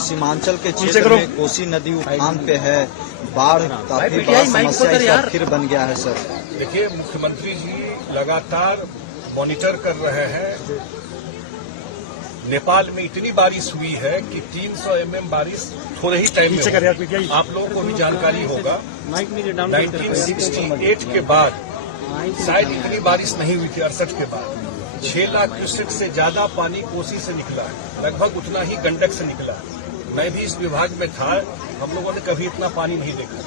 सीमांचल के क्षेत्र में कोसी नदी उफान पे है, बाढ़ काफी बड़ा समस्या इस बार फिर बन गया है सर। देखिए, मुख्यमंत्री जी लगातार मॉनिटर कर रहे हैं। नेपाल में इतनी बारिश हुई है कि 300 mm बारिश थोड़े ही टाइम में हुई। आप लोगों को भी जानकारी होगा 1968 के बाद शायद इतनी बारिश नहीं हुई थी। 68 के बाद 6 लाख क्यूसेक से ज्यादा पानी कोसी से निकला है, लगभग उतना ही गंडक से निकला है। मैं भी इस विभाग में था, हम लोगों ने कभी इतना पानी नहीं देखा।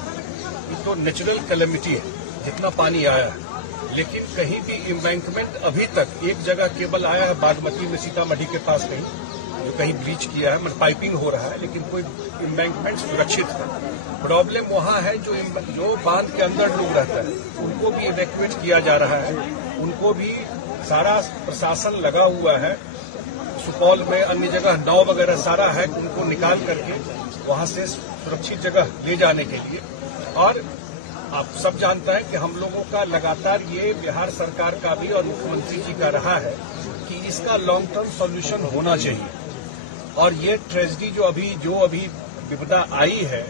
ये तो नेचुरल कैलेमिटी है जितना पानी आया है, लेकिन कहीं भी एम्बैंकमेंट अभी तक एक जगह केवल आया है बागमती में, सीतामढ़ी के पास कहीं जो कहीं ब्रीच किया है, मतलब पाइपिंग हो रहा है, लेकिन कोई एम्बैंकमेंट सुरक्षित है। प्रॉब्लम वहाँ है जो बांध के अंदर लोग रहता है, उनको भी इवैक्यूएट किया जा रहा है, उनको भी सारा प्रशासन लगा हुआ है। सुपौल में अन्य जगह नाव वगैरह सारा है, उनको निकाल करके वहां से सुरक्षित जगह ले जाने के लिए। और आप सब जानते हैं कि हम लोगों का लगातार ये बिहार सरकार का भी और मुख्यमंत्री जी का रहा है कि इसका लॉन्ग टर्म सॉल्यूशन होना चाहिए। और ये ट्रेजेडी जो अभी विपदा आई है,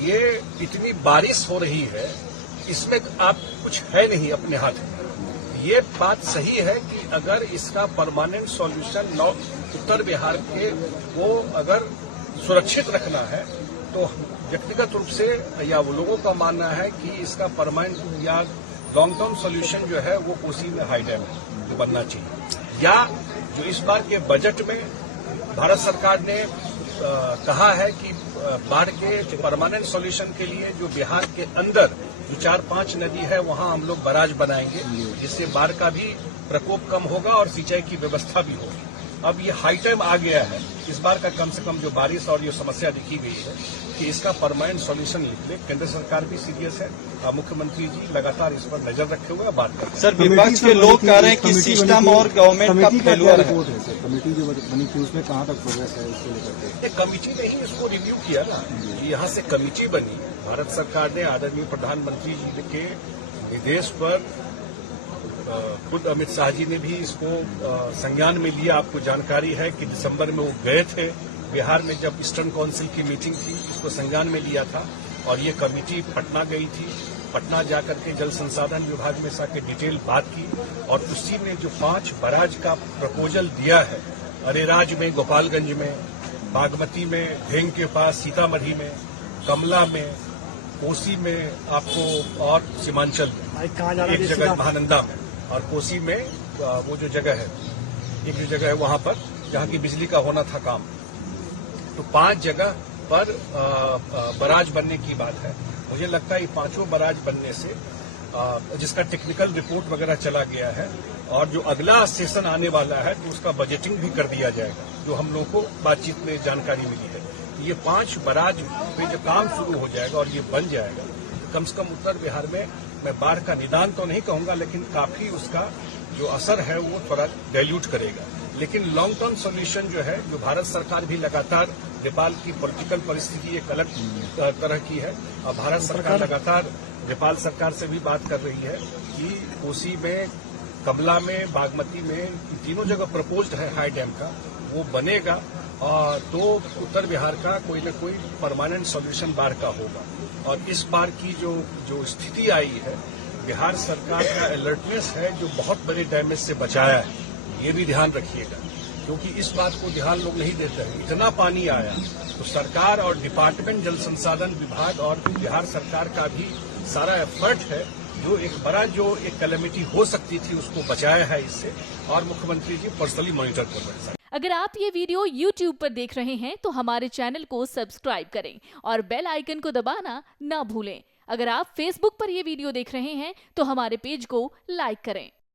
ये इतनी बारिश हो रही है, इसमें आप कुछ है नहीं अपने हाथ में। ये बात सही है कि अगर इसका परमानेंट सॉल्यूशन उत्तर बिहार के को अगर सुरक्षित रखना है, तो व्यक्तिगत रूप से या वो लोगों का मानना है कि इसका परमानेंट या लॉन्ग टर्म सॉल्यूशन जो है वो कोसी में हाई डैम बनना चाहिए। या जो इस बार के बजट में भारत सरकार ने कहा है कि बाढ़ के परमानेंट सॉल्यूशन के लिए जो बिहार के अंदर जो 4-5 नदी है वहां हम लोग बराज बनाएंगे, जिससे बाढ़ का भी प्रकोप कम होगा और सिंचाई की व्यवस्था भी होगी। अब ये हाई टाइम आ गया है इस बार का, कम से कम जो बारिश और ये समस्या दिखी गई है कि इसका परमानेंट सॉल्यूशन निकले। केंद्र सरकार भी सीरियस है और मुख्यमंत्री जी लगातार इस पर नजर रखे हुए बात कर रहे हैं। सर, विपक्ष के लोग कह रहे हैं कि सिस्टम और गवर्नमेंट का फेल्यूर है। कमेटी जो बनी थी उसमें कहाँ तक प्रोग्रेस है इसको लेकर? कमेटी ने ही इसको रिव्यू किया ना, यहाँ से कमेटी बनी। भारत सरकार ने आदरणीय प्रधानमंत्री जी के निर्देश पर खुद अमित शाह जी ने भी इसको संज्ञान में लिया। आपको जानकारी है कि दिसंबर में वो गए थे बिहार में, जब ईस्टर्न काउंसिल की मीटिंग थी, इसको संज्ञान में लिया था। और ये कमेटी पटना गई थी, पटना जाकर के जल संसाधन विभाग में जाकर डिटेल बात की और उसी में जो 5 बराज का प्रपोजल दिया है, अरेराज में, गोपालगंज में, बागमती में, ढेंग के पास, सीतामढ़ी में, कमला में, कोसी में आपको और सीमांचल में एक जगह महानंदा में, और कोसी में वो जो जगह है, एक जो जगह है वहां पर जहां की बिजली का होना था काम, तो 5 जगह पर बराज बनने की बात है। मुझे लगता है ये 5 बराज बनने से जिसका टेक्निकल रिपोर्ट वगैरह चला गया है और जो अगला सेशन आने वाला है तो उसका बजटिंग भी कर दिया जाएगा, जो हम लोगों को बातचीत में जानकारी मिली है। ये 5 बराज पे जो काम शुरू हो जाएगा और ये बन जाएगा, तो कम से कम उत्तर बिहार में मैं बाढ़ का निदान तो नहीं कहूंगा, लेकिन काफी उसका जो असर है वो थोड़ा डाइल्यूट करेगा। लेकिन लॉन्ग टर्म सॉल्यूशन जो है, जो भारत सरकार भी लगातार, नेपाल की पॉलिटिकल परिस्थिति एक अलग तरह की है और भारत सरकार लगातार नेपाल सरकार से भी बात कर रही है कि कोसी में, कमला में, बागमती में, तीनों जगह प्रपोज्ड है हाई डैम का, वो बनेगा और तो उत्तर बिहार का कोई न कोई परमानेंट सॉल्यूशन बाढ़ का होगा। और इस बार की जो स्थिति आई है, बिहार सरकार का अलर्टनेस है जो बहुत बड़े डैमेज से बचाया है, ये भी ध्यान रखिएगा, क्योंकि इस बात को ध्यान लोग नहीं देते हैं। इतना पानी आया तो सरकार और डिपार्टमेंट जल संसाधन विभाग और बिहार सरकार का भी सारा एफर्ट है, जो एक बड़ा जो एक कैलेमिटी हो सकती थी उसको बचाया है इससे, और मुख्यमंत्री जी पर्सनली मॉनिटर कर रहे हैं। अगर आप ये वीडियो YouTube पर देख रहे हैं तो हमारे चैनल को सब्सक्राइब करें और बेल आइकन को दबाना ना भूलें। अगर आप Facebook पर ये वीडियो देख रहे हैं तो हमारे पेज को लाइक करें।